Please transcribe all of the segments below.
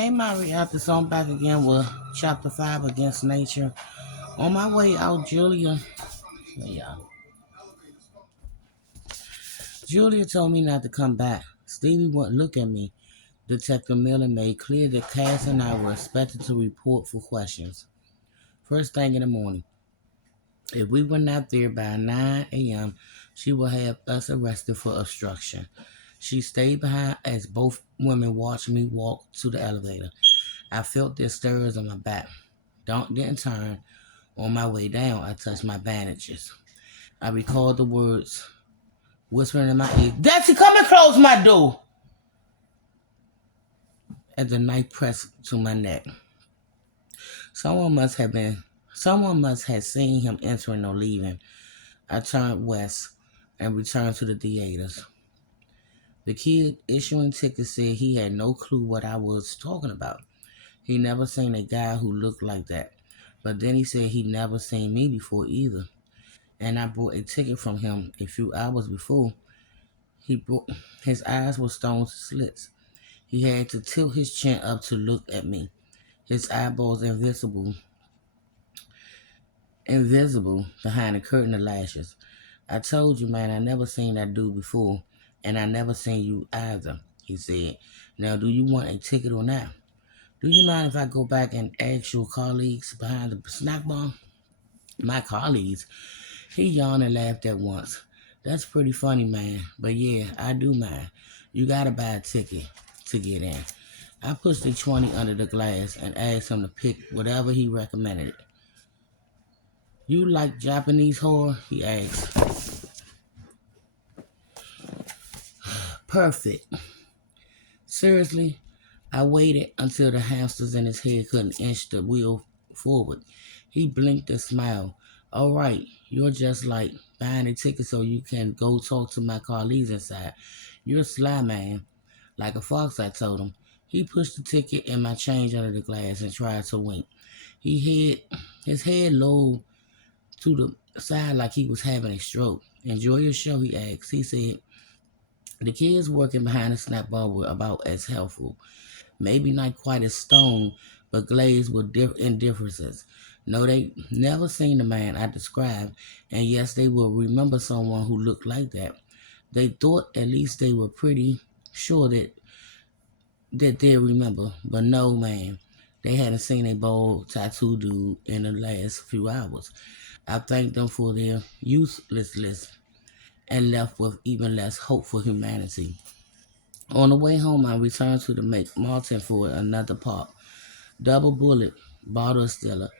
Hey, my reactor, so I'm back again with chapter 5 Against Nature. On my way out, Julia told me not to come back. Stevie wouldn't look at me. Detective Miller made clear that Cass and I were expected to report for questions. First thing in the morning. If we were not there by 9 a.m., she would have us arrested for obstruction. She stayed behind as both women watched me walk to the elevator. I felt their stirs on my back. Didn't turn. On my way down, I touched my bandages. I recalled the words whispering in my ear, "Dexter, come and close my door!" as the knife pressed to my neck. Someone must have seen him entering or leaving. I turned west and returned to the theaters. The kid issuing tickets said he had no clue what I was talking about. He never seen a guy who looked like that. But then he said he never seen me before either. And I bought a ticket from him a few hours before. His eyes were stone slits. He had to tilt his chin up to look at me. His eyeballs invisible behind a curtain of lashes. "I told you, man, I never seen that dude before, and I never seen you either," he said. "Now, do you want a ticket or not? Do you mind if I go back and ask your colleagues behind the snack bar?" "My colleagues?" He yawned and laughed at once. "That's pretty funny, man. But yeah, I do mind. You gotta buy a ticket to get in." I pushed a 20 under the glass and asked him to pick whatever he recommended. "You like Japanese horror?" he asked. "Perfect." Seriously, I waited until the hamsters in his head couldn't inch the wheel forward. He blinked and smiled. "All right, you're just like buying a ticket so you can go talk to my colleagues inside. You're a sly man. Like a fox," I told him. He pushed the ticket and my change under the glass and tried to wink. His head low to the side like he was having a stroke. "Enjoy your show?" he asked. He said, "The kids working behind the snack bar were about as helpful. Maybe not quite as stoned, but glazed with indifferences. No, they never seen the man I described, and yes, they will remember someone who looked like that. They thought at least they were pretty sure that they'll remember, but no, man. They hadn't seen a bold tattoo dude in the last few hours. I thanked them for their uselessness and left with even less hope for humanity. On the way home, I returned to the McMartin for another pop. Double bullet, bottle of Stella.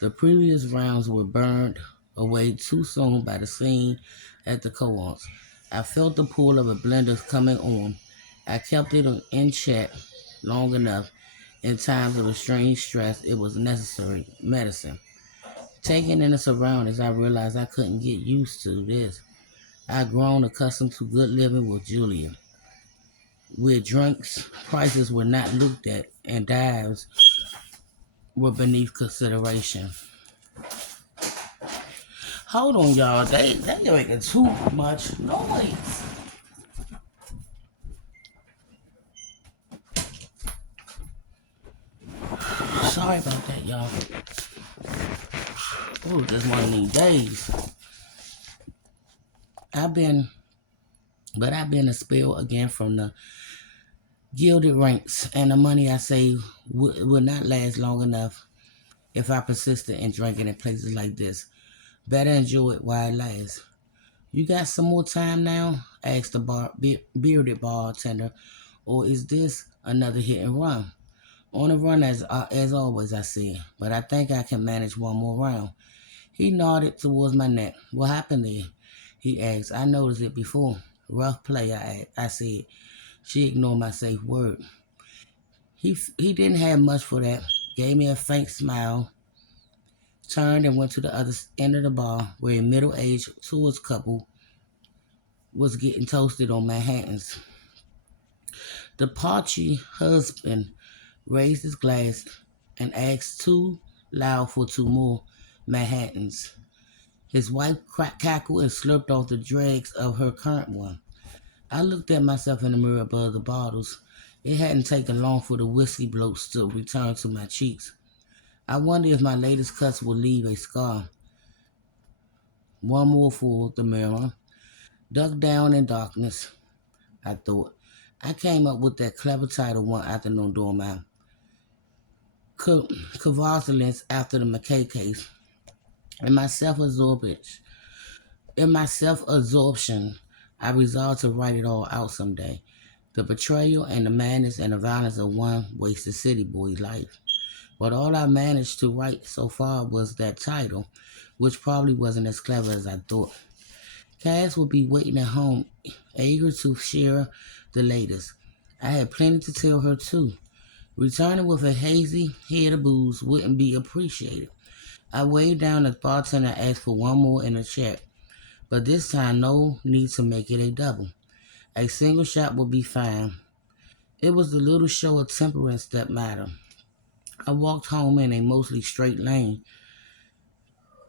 The previous rounds were burned away too soon by the scene at the co-ops. I felt the pull of a blender coming on. I kept it in check long enough. In times of extreme stress, it was necessary medicine. Taking in the surroundings, I realized I couldn't get used to this. I'd grown accustomed to good living with Julia, where drinks prices were not looked at and dives were beneath consideration. Hold on, y'all. They making too much noise. Sorry about that, y'all. Ooh, just one of these days. I've been a spell again from the gilded ranks, and the money I save will not last long enough if I persisted in drinking in places like this. Better enjoy it while it lasts. "You got some more time now?" asked the bearded bartender. "Or is this another hit and run?" "On the run as always," I said, "but I think I can manage one more round." He nodded towards my neck. "What happened there?" he asked. "I noticed it before." "Rough play," I said. She ignored my safe word. He didn't have much for that. Gave me a faint smile, turned and went to the other end of the bar where a middle-aged tourist couple was getting toasted on Manhattans. The pauchy husband raised his glass and asked too loud for two more Manhattans. His wife cackled and slurped off the dregs of her current one. I looked at myself in the mirror above the bottles. It hadn't taken long for the whiskey bloats to return to my cheeks. I wonder if my latest cuts will leave a scar. One more for the mirror. Duck down in darkness, I thought. I came up with that clever title one afternoon during my convalescence after the McKay case. In my self-absorption, I resolved to write it all out someday. The betrayal and the madness and the violence of one wasted city boy's life. But all I managed to write so far was that title, which probably wasn't as clever as I thought. Cass would be waiting at home, eager to share the latest. I had plenty to tell her, too. Returning with a hazy head of booze wouldn't be appreciated. I waved down the bartender and asked for one more in a check, but this time no need to make it a double. A single shot would be fine. It was the little show of temperance that mattered. I walked home in a mostly straight lane,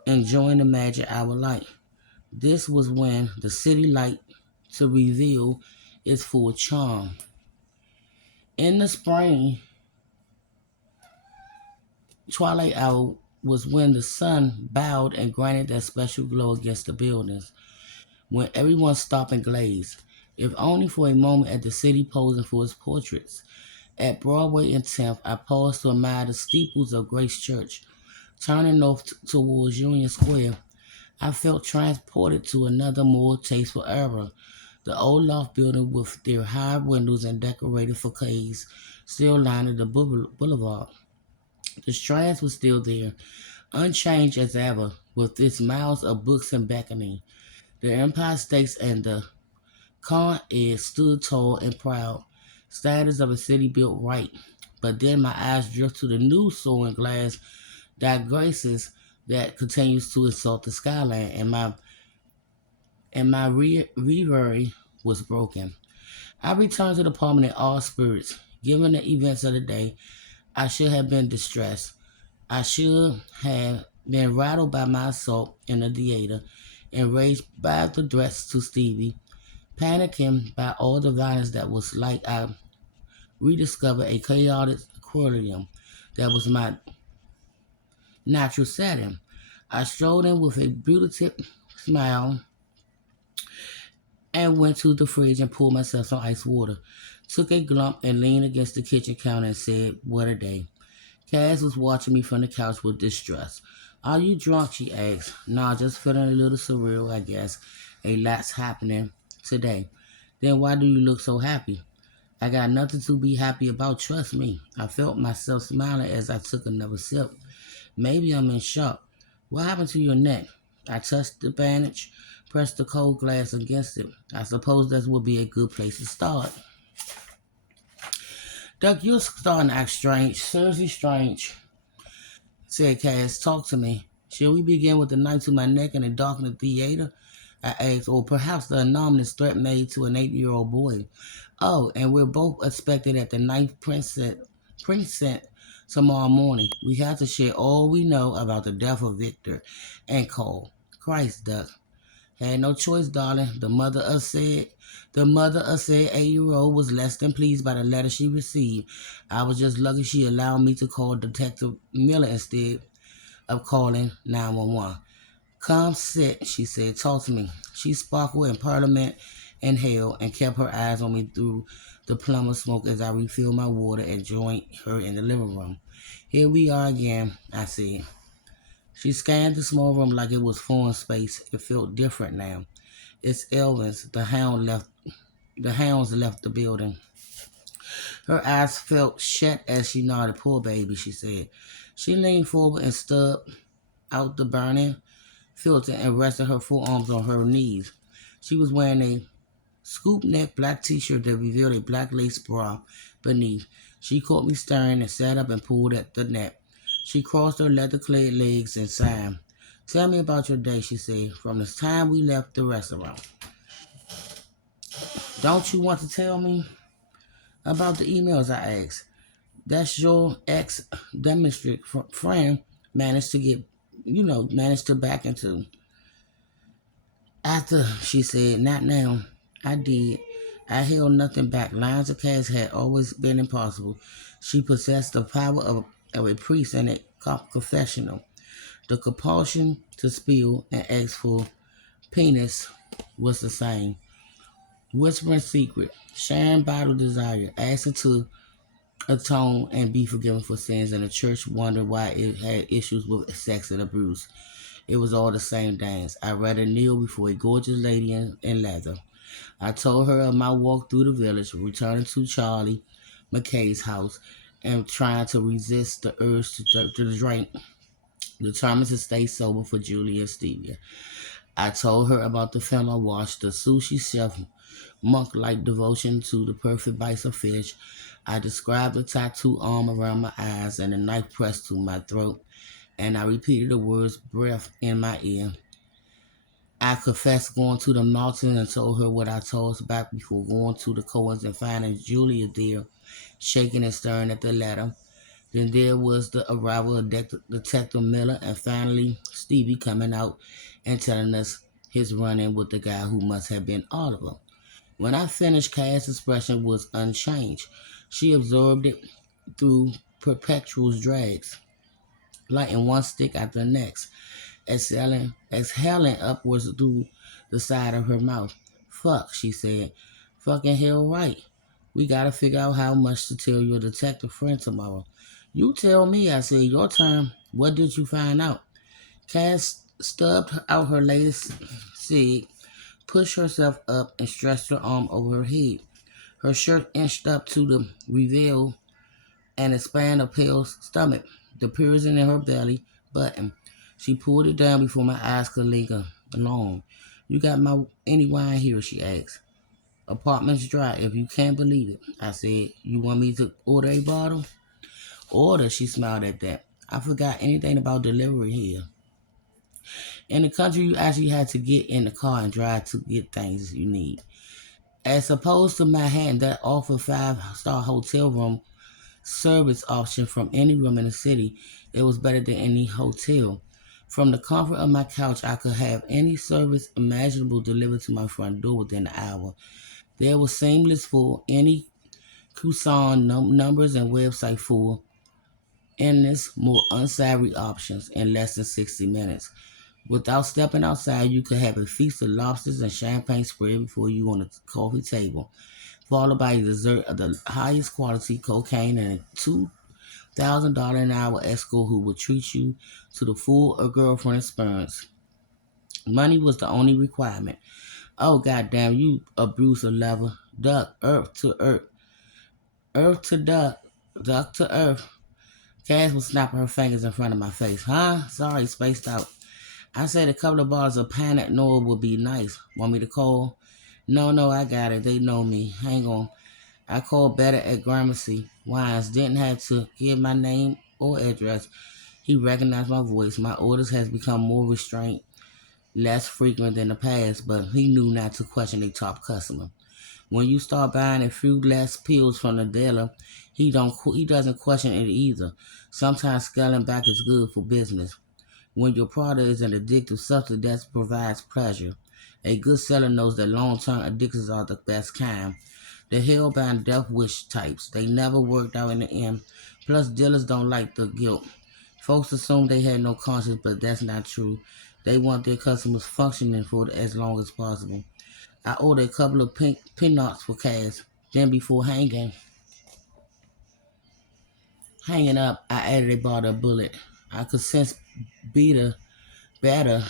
enjoying the magic I would like. This was when the city light to reveal its full charm. In the spring, twilight hour was when the sun bowed and granted that special glow against the buildings, when everyone stopped and gazed, if only for a moment at the city posing for its portraits. At Broadway and 10th, I paused to admire the steeples of Grace Church. Turning north towards Union Square, I felt transported to another more tasteful era. The old loft building with their high windows and decorated facades still lined the boulevard. The Strands was still there, unchanged as ever, with its miles of books and beckoning. The Empire State and the Con Ed stood tall and proud, status of a city built right. But then my eyes drift to the new soaring glass disgraces that continues to insult the skyline, and my reverie was broken. I returned to the apartment in all spirits. Given the events of the day, I should have been distressed. I should have been rattled by my assault in the theater, enraged by the threats to Stevie, panicking by all the violence that was like I rediscovered a chaotic aquarium that was my natural setting. I strolled in with a beautiful smile and went to the fridge and poured myself some ice water. Took a glump and leaned against the kitchen counter and said, "What a day." Cass was watching me from the couch with distrust. "Are you drunk?" she asked. "Nah, just feeling a little surreal, I guess. A lot's happening today." "Then why do you look so happy?" "I got nothing to be happy about, trust me." I felt myself smiling as I took another sip. "Maybe I'm in shock. What happened to your neck?" I touched the bandage, pressed the cold glass against it. "I suppose that would be a good place to start." "Duck, you're starting to act strange. Seriously strange," said Cass. "Talk to me. Shall we begin with the knife to my neck in a darkened theater?" I asked, "or perhaps the anonymous threat made to an 8-year-old boy. Oh, and we're both expected at the ninth precinct tomorrow morning. We have to share all we know about the death of Victor and Cole." "Christ, Duck." "Had no choice, darling." The mother of said 8-year-old was less than pleased by the letter she received. I was just lucky she allowed me to call Detective Miller instead of calling 911. "Come sit," she said. "Talk to me." She sparkled in Parliament and hell and kept her eyes on me through the plum of smoke as I refilled my water and joined her in the living room. "Here we are again," I said. She scanned the small room like it was foreign space. It felt different now. "It's Elvis. The hounds left the building." Her eyes felt shut as she nodded. "Poor baby," she said. She leaned forward and stubbed out the burning filter and rested her forearms on her knees. She was wearing a scoop neck black t-shirt that revealed a black lace bra beneath. She caught me staring and sat up and pulled at the neck. She crossed her leather-clad legs and sighed. "Tell me about your day," she said, "from the time we left the restaurant." "Don't you want to tell me about the emails?" I asked. "That's your ex-demonstrate friend managed to back into." "After," she said, "not now." I did. I held nothing back. Lines of cash had always been impossible. She possessed the power of a priest and a confessional. The compulsion to spill and ask for penis was the same. Whispering secret, sharing bottled desire, asking to atone and be forgiven for sins, and the church wondered why it had issues with sex and abuse. It was all the same dance. I rather kneel before a gorgeous lady in leather. I told her of my walk through the village, returning to Charlie McKay's house, and trying to resist the urge to drink, determined to stay sober for Julie and Stevia. I told her about the film I watched, the sushi chef monk-like devotion to the perfect bites of fish. I described the tattoo arm around my eyes and the knife pressed to my throat, and I repeated the words breath in my ear. I confessed going to the mountain and told her what I told us back before going to the Coens and finding Julia there, shaking and staring at the letter. Then there was the arrival of Detective Miller and finally Stevie coming out and telling us his run-in with the guy who must have been Oliver. When I finished, Cass' expression was unchanged. She absorbed it through perpetual drags, lighting one stick after the next, exhaling upwards through the side of her mouth. Fuck, she said. Fucking hell right. We gotta figure out how much to tell your detective friend tomorrow. You tell me, I said, your turn. What did you find out? Cass stubbed out her latest cig, pushed herself up, and stretched her arm over her head. Her shirt inched up to the reveal and expand a pale stomach. The piercing in her belly button. She pulled it down before my eyes could linger long. You got any wine here? She asked. Apartment's dry, if you can't believe it. I said, you want me to order a bottle? Order, she smiled at that. I forgot anything about delivery here. In the country, you actually had to get in the car and drive to get things you need. As opposed to Manhattan, that offered 5-star hotel room service option from any room in the city, it was better than any hotel. From the comfort of my couch, I could have any service imaginable delivered to my front door within an hour. There was seamless for any Kusan numbers and website for endless, more unsavory options in less than 60 minutes. Without stepping outside, you could have a feast of lobsters and champagne spread before you on the coffee table, followed by a dessert of the highest quality cocaine and a $2,000 an hour escort who would treat you to the full girlfriend experience. Money was the only requirement. Oh, goddamn, you abusive lover. Duck, earth to duck, duck to earth. Cass was snapping her fingers in front of my face. Huh? Sorry, spaced out. I said a couple of bottles of Panic Noir would be nice. Want me to call? No, I got it. They know me. Hang on. I called better at Gramercy. Wines didn't have to give my name or address. He recognized my voice. My orders has become more restrained, less frequent than the past, but he knew not to question a top customer. When you start buying a few less pills from the dealer, he doesn't question it either. Sometimes scaling back is good for business. When your product is an addictive substance that provides pleasure, a good seller knows that long-term addictions are the best kind. The hellbound death wish types, they never worked out in the end. Plus, dealers don't like the guilt. Folks assume they had no conscience, but that's not true. They want their customers functioning for as long as possible. I ordered a couple of pink peanuts for Cass. Then before hanging up, I added a bottle of bullet. I could sense better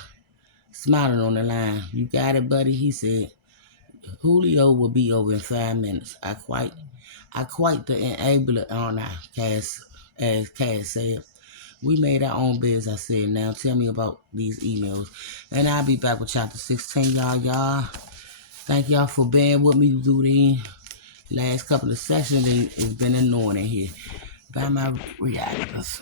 smiling on the line. You got it, buddy, he said. Julio will be over in 5 minutes. I quite the enabler, aren't I? As Cass said. We made our own beds, I said. Now tell me about these emails. And I'll be back with chapter 16, y'all. Thank y'all for being with me through the last couple of sessions. It's been annoying in here. By my reactors.